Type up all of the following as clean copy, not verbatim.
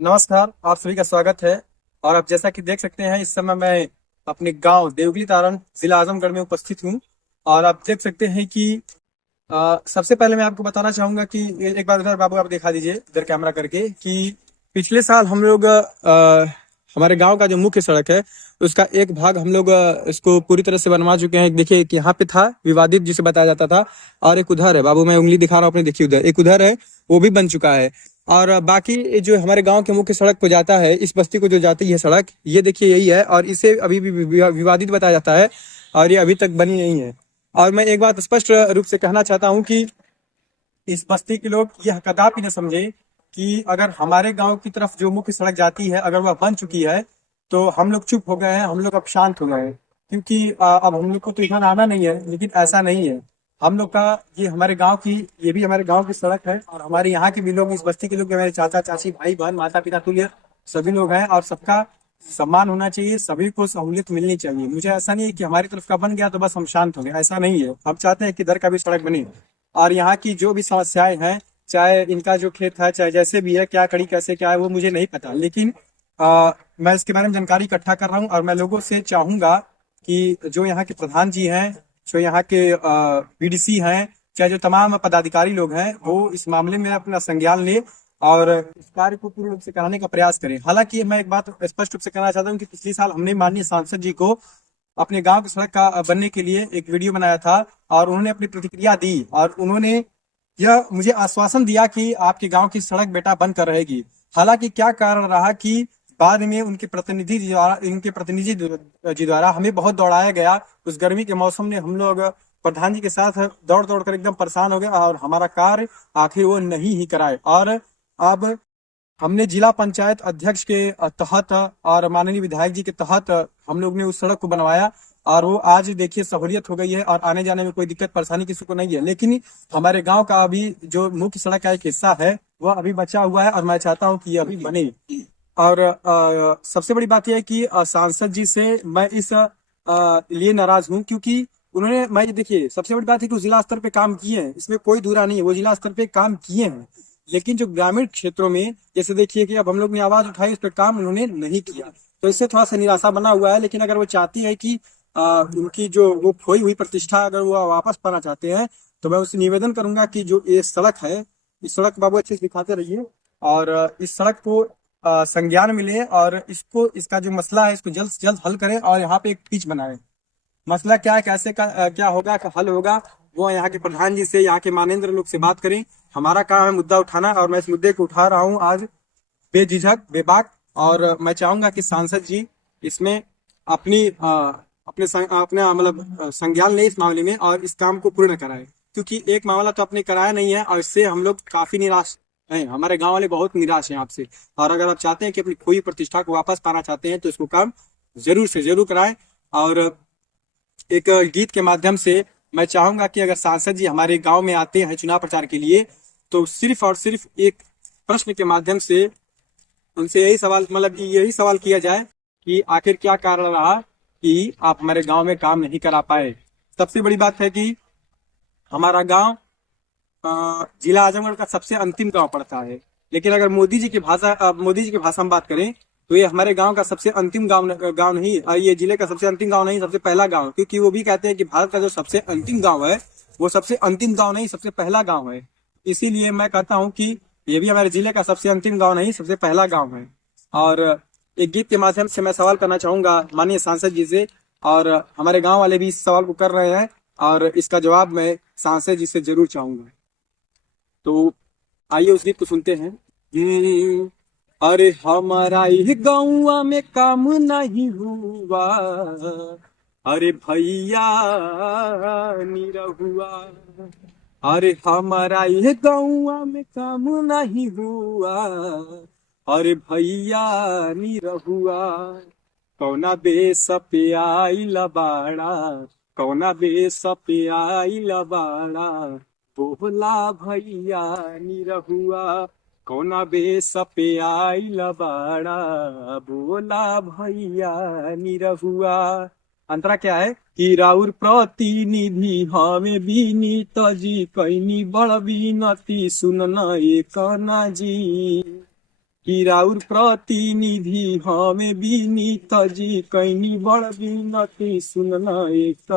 नमस्कार, आप सभी का स्वागत है। और आप जैसा कि देख सकते हैं, इस समय मैं अपने गांव देवगी तारण जिला आजमगढ़ में उपस्थित हूं। और आप देख सकते हैं कि सबसे पहले मैं आपको बताना चाहूंगा कि एक बार उधर बाबू आप दिखा दीजिए, इधर कैमरा करके, कि पिछले साल हम लोग हमारे गांव का जो मुख्य सड़क है उसका एक भाग हम लोग इसको पूरी तरह से बनवा चुके हैं। देखिए, एक यहाँ पे था विवादित जिसे बताया जाता था, और एक उधर है, बाबू मैं उंगली दिखा रहा हूँ अपने, देखिए उधर एक उधर है, वो भी बन चुका है। और बाकी ये जो हमारे गांव के मुख्य सड़क को जाता है, इस बस्ती को जो जाती है सड़क, ये देखिए यही है, और इसे अभी भी विवादित बताया जाता है, और ये अभी तक बनी नहीं है। और मैं एक बात स्पष्ट रूप से कहना चाहता हूँ कि इस बस्ती के लोग यह कदापि न समझे कि अगर हमारे गांव की तरफ जो मुख्य सड़क जाती है अगर वह बन चुकी है तो हम लोग चुप हो गए हैं, हम लोग अब शांत हो गए हैं। क्योंकि अब हम लोग को तो इधर आना नहीं है, लेकिन ऐसा नहीं है। हम लोग का ये हमारे गांव की, ये भी हमारे गांव की सड़क है, और हमारे यहाँ के भी लोग, इस बस्ती के लोग, मेरे चाचा चाची भाई बहन माता पिता तुल्य सभी लोग हैं, और सबका सम्मान होना चाहिए, सभी को सहूलियत मिलनी चाहिए। मुझे ऐसा नहीं है कि हमारी तरफ का बन गया तो बस हम शांत हो गए, ऐसा नहीं है। हम चाहते हैं कि इधर का भी सड़क बने, और यहाँ की जो भी समस्याएं हैं, चाहे इनका जो खेत है, चाहे जैसे भी है, क्या कड़ी कैसे क्या है वो मुझे नहीं पता, लेकिन मैं इसके बारे में जानकारी इकट्ठा कर रहा हूँ। और मैं लोगों से चाहूंगा कि जो यहाँ के प्रधान जी हैं, जो यहाँ के बीडीसी हैं, चाहे जो तमाम पदाधिकारी लोग हैं, वो इस मामले में अपना संज्ञान ले और इस कार्य को पूर्ण रूप से कराने का प्रयास करें। हालांकि मैं एक बात स्पष्ट रूप से कहना चाहता हूँ कि पिछले साल हमने माननीय सांसद जी को अपने गांव की सड़क का बनने के लिए एक वीडियो बनाया था, और उन्होंने अपनी प्रतिक्रिया दी, और उन्होंने यह मुझे आश्वासन दिया कि आपके गांव की सड़क बेटा बनकर रहेगी। हालांकि क्या कारण रहा कि बाद में उनके प्रतिनिधि जी द्वारा हमें बहुत दौड़ाया गया। उस गर्मी के मौसम में हम लोग प्रधान जी के साथ दौड़ दौड़ कर एकदम परेशान हो गए, और हमारा कार्य आखिर वो नहीं ही कराए। और अब हमने जिला पंचायत अध्यक्ष के तहत और माननीय विधायक जी के तहत हम लोग ने उस सड़क को बनवाया, और वो आज देखिए सहूलियत हो गई है, और आने जाने में कोई दिक्कत परेशानी किसी को नहीं है। लेकिन हमारे गांव का अभी जो मुख्य सड़क का एक हिस्सा है वह अभी बचा हुआ है, और मैं चाहता हूं कि ये अभी बने। और सबसे बड़ी बात यह है कि सांसद जी से मैं इस लिए नाराज हूं, क्योंकि उन्होंने, मैं ये देखिए, सबसे बड़ी बात है कि वो जिला स्तर पे काम किए हैं, इसमें कोई दूरा नहीं है, वो जिला स्तर पे काम किए हैं। लेकिन जो ग्रामीण क्षेत्रों में, जैसे देखिए कि अब हम लोग ने आवाज उठाई, उस पर काम उन्होंने नहीं किया, तो इससे थोड़ा सा निराशा बना हुआ है। लेकिन अगर वो चाहती है कि उनकी जो वो खोई हुई प्रतिष्ठा अगर वो वापस पाना चाहते हैं, तो मैं उससे निवेदन करूंगा कि जो ये सड़क है, इस सड़क बाबू अच्छे से दिखाते रहिए, और इस सड़क को संज्ञान मिले, और इसको, इसका जो मसला है इसको जल्द से जल्द हल करें, और यहाँ पे एक पिच बनाए। मसला क्या है, कैसे का क्या होगा, का हल होगा, वो यहाँ के प्रधान जी से, यहाँ के मानेंद्र लोग से बात करें। हमारा काम है मुद्दा उठाना, और मैं इस मुद्दे को उठा रहा हूँ आज बेझिझक बेबाक। और मैं चाहूंगा कि सांसद जी इसमें अपनी अपने मतलब संज्ञान ले इस मामले में, और इस काम को पूर्ण कराए। क्योंकि एक मामला तो आपने कराया नहीं है, और इससे हम लोग काफी निराश हैं, हमारे गांव वाले बहुत निराश हैं आपसे। और अगर आप चाहते हैं कि अपनी खोई प्रतिष्ठा को वापस पाना चाहते हैं, तो इसको काम जरूर से जरूर कराएं। और एक गीत के माध्यम से मैं चाहूंगा कि अगर सांसद जी हमारे गांव में आते हैं चुनाव प्रचार के लिए, तो सिर्फ और सिर्फ एक प्रश्न के माध्यम से उनसे यही सवाल, मतलब कि यही सवाल किया जाए कि आखिर क्या कारण रहा कि आप हमारे गांव में काम नहीं करा पाए। सबसे बड़ी बात है कि हमारा गांव जिला आजमगढ़ का सबसे अंतिम गांव पड़ता है, लेकिन अगर मोदी जी की भाषा में बात करें, तो ये हमारे गांव का सबसे अंतिम गांव नहीं, ये जिले का सबसे अंतिम गांव नहीं, सबसे पहला गांव। क्योंकि वो भी कहते हैं कि भारत का जो सबसे अंतिम गांव है वो सबसे अंतिम गांव नहीं, सबसे पहला गांव है। इसीलिए मैं कहता हूँ कि ये भी हमारे जिले का सबसे अंतिम गांव नहीं, सबसे पहला गांव है। और एक गीत के माध्यम से मैं सवाल करना चाहूंगा माननीय सांसद जी से, और हमारे गांव वाले भी इस सवाल को कर रहे हैं, और इसका जवाब मैं सांसद जी से जरूर चाहूंगा। तो आइए उस गीत को सुनते हैं। अरे हमारा ही गौवा में काम नहीं हुआ, अरे भैया निरहुआ। अरे हमारा ये गौवा में काम नहीं हुआ, अरे भैया निरहुआ। कौना बेस पे आइल बाड़ा, कौना बेस पे आइल बाड़ा, बोला भैया निरहुआ। कौना बेस पे आइल बाड़ा, बोला भैया निरहुआ। अंतरा क्या है कि राउर प्रतिनिधि हमें विनीत जी, कैनी बड़ विनती सुनना एक ना जी। कि राउर प्रतिनिधि हमें बीनीत जी कैनी बड़ बीनती सुनना एक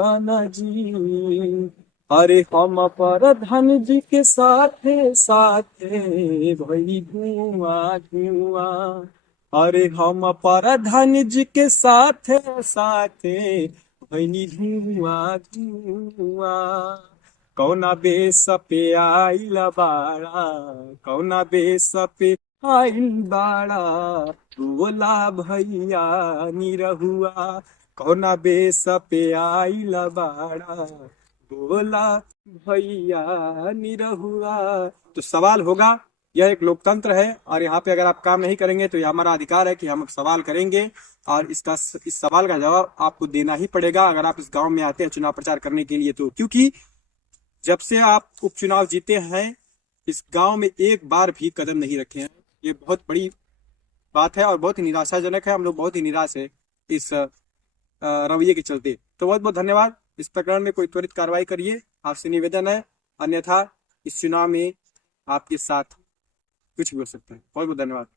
जी। अरे हम प्रधान जी के साथे साथे भई धुआं धुआं। अरे हम प्रधान जी के साथे साथे भईनी धुआं धुआं। कौना बेस पे आइल बाड़ा, कौना बेस पे आइल बाड़ा, बोला भैया निरहुआ। कौना बेस पे आइल बाड़ा, बोला भैया निरहुआ। तो सवाल होगा, यह एक लोकतंत्र है और यहाँ पे अगर आप काम नहीं करेंगे तो यह हमारा अधिकार है कि हम सवाल करेंगे और इस सवाल का जवाब आपको देना ही पड़ेगा अगर आप इस गांव में आते हैं चुनाव प्रचार करने के लिए। तो क्योंकि जब से आप उपचुनाव जीते हैं इस गांव में एक बार भी कदम नहीं रखे हैं, ये बहुत बड़ी बात है और बहुत ही निराशाजनक है। हम लोग बहुत ही निराश है इस रवैये के चलते। तो बहुत बहुत धन्यवाद। इस प्रकरण में कोई त्वरित कार्रवाई करिए, आपसे निवेदन है, अन्यथा इस चुनाव में आपके साथ कुछ भी हो सकता है। बहुत बहुत धन्यवाद।